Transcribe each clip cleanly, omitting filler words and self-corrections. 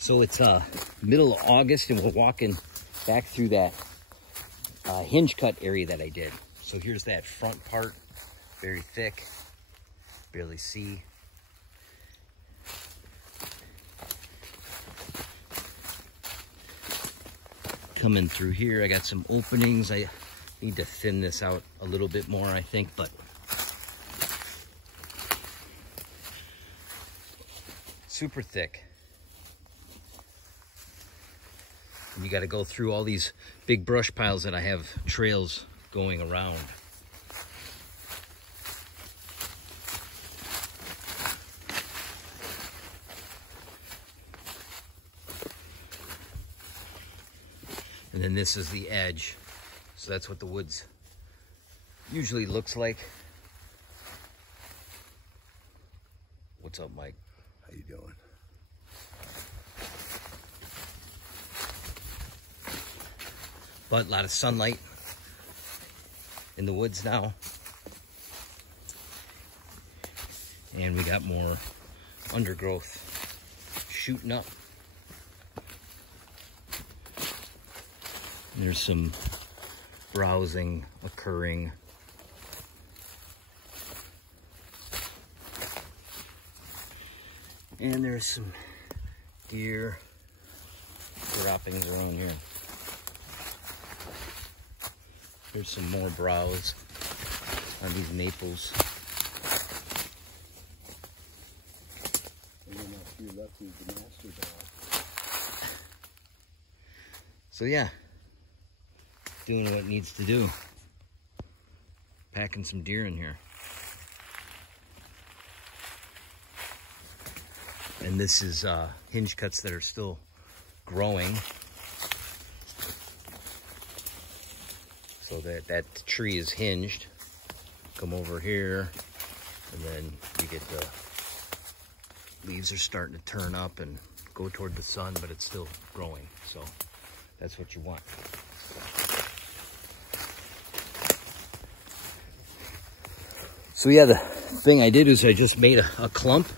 So it's middle of August and we're walking back through that hinge cut area that I did. So here's that front part, very thick, barely see. Coming through here, I got some openings. I need to thin this out a little bit more, I think, but super thick. And you got to go through all these big brush piles that I have trails going around. And then this is the edge. So that's what the woods usually looks like. What's up, Mike? How you doing? But a lot of sunlight in the woods now. And we got more undergrowth shooting up. There's some browsing occurring. And there's some deer droppings around here. Here's some more browse on these maples. And then after you left, there's the master dog. So yeah, doing what it needs to do. Packing some deer in here. And this is hinge cuts that are still growing. So that tree is hinged. Come over here, and then you get the leaves are starting to turn up and go toward the sun, but it's still growing. So that's what you want. So yeah, the thing I did is I just made a clump,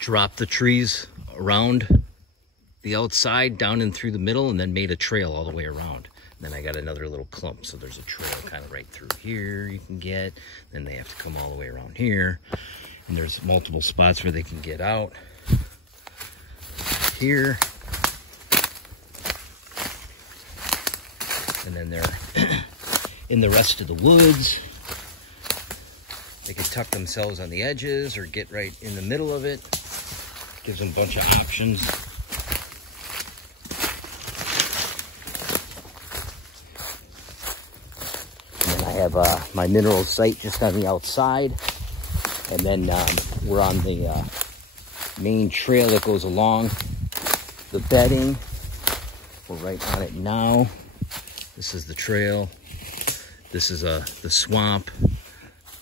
dropped the trees around the outside, down and through the middle, and then made a trail all the way around. And then I got another little clump, so there's a trail kind of right through here you can get. Then they have to come all the way around here. And there's multiple spots where they can get out. Here. And then they're in the rest of the woods. They can tuck themselves on the edges or get right in the middle of it. Gives them a bunch of options. And then I have my mineral site just on the outside. And then we're on the main trail that goes along the bedding. We're right on it now. This is the trail. This is the swamp.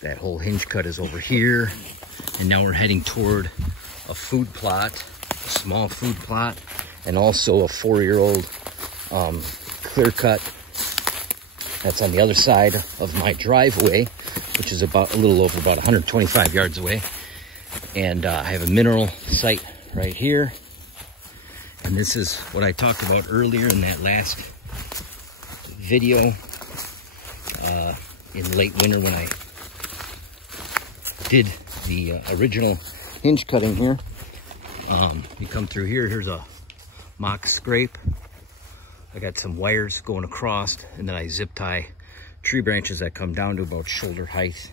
That whole hinge cut is over here. And now we're heading toward a food plot, a small food plot, and also a 4-year-old clear cut that's on the other side of my driveway, which is about a little over about 125 yards away. And I have a mineral site right here. And this is what I talked about earlier in that last video in late winter when I did the original hinge cutting here. You come through here, here's a mock scrape. I got some wires going across, and then I zip tie tree branches that come down to about shoulder height.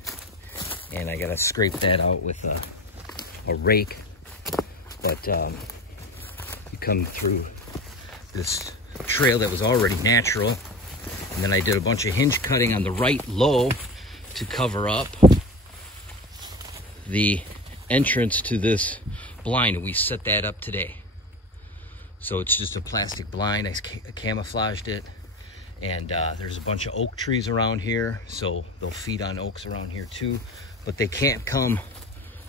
And I gotta scrape that out with a rake. But you come through this trail that was already natural. And then I did a bunch of hinge cutting on the right low to cover up the entrance to this blind, and we set that up today. So it's just a plastic blind. I camouflaged it, and there's a bunch of oak trees around here, so they'll feed on oaks around here too, but they can't come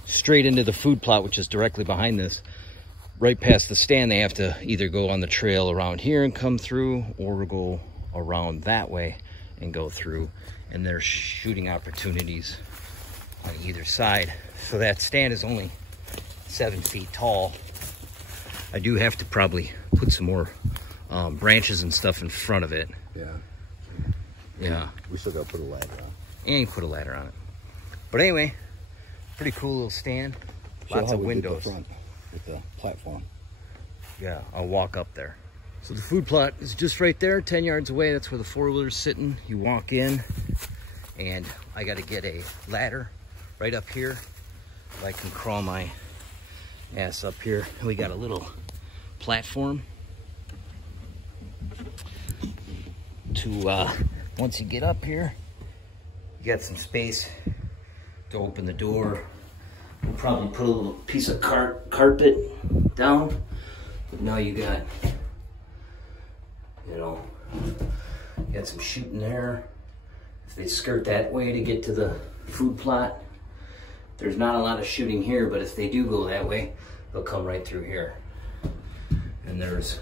straight into the food plot, which is directly behind this. Right past the stand, they have to either go on the trail around here and come through, or go around that way and go through, and there's shooting opportunities on either side. So that stand is only 7 feet tall. I do have to probably put some more branches and stuff in front of it. Yeah. Yeah. We still got to put a ladder on. And put a ladder on it. But anyway, pretty cool little stand. Lots of windows. Front with the platform. Yeah, I'll walk up there. So the food plot is just right there, 10 yards away. That's where the four-wheeler's sitting. You walk in, and I got to get a ladder right up here. I can crawl my ass up here. We got a little platform to, once you get up here, you got some space to open the door. We'll probably put a little piece of carpet down. But now you got, you know, you got some shooting there. If they skirt that way to get to the food plot, there's not a lot of shooting here, but if they do go that way, they'll come right through here. And there's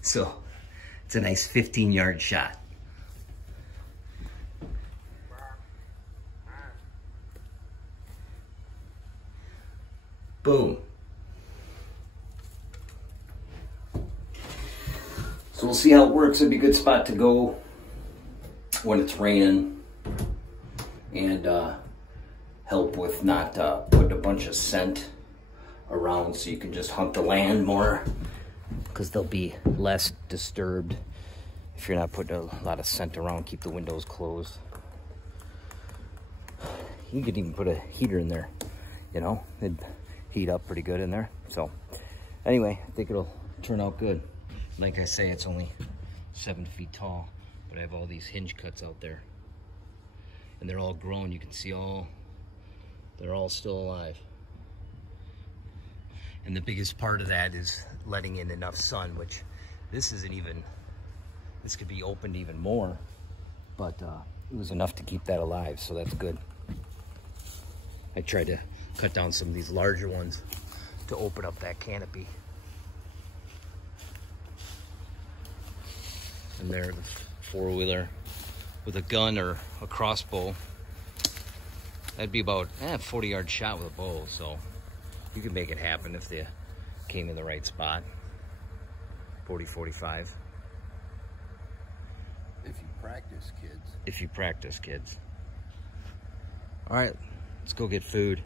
so it's a nice 15-yard shot. Boom. So we'll see how it works. It'd be a good spot to go when it's raining, and help with not putting a bunch of scent around, so you can just hunt the land more, because they'll be less disturbed if you're not putting a lot of scent around. Keep the windows closed. You could even put a heater in there, you know, it'd heat up pretty good in there. So anyway, I think it'll turn out good. Like I say, it's only 7 feet tall, but I have all these hinge cuts out there, and they're all grown. You can see they're all still alive. And the biggest part of that is letting in enough sun, which this could be opened even more, but it was enough to keep that alive, so that's good. I tried to cut down some of these larger ones to open up that canopy. And there, the four-wheeler with a gun or a crossbow. That'd be about a 40-yard shot with a bow, so you could make it happen if they came in the right spot. 40, 45. If you practice, kids. If you practice, kids. All right, let's go get food.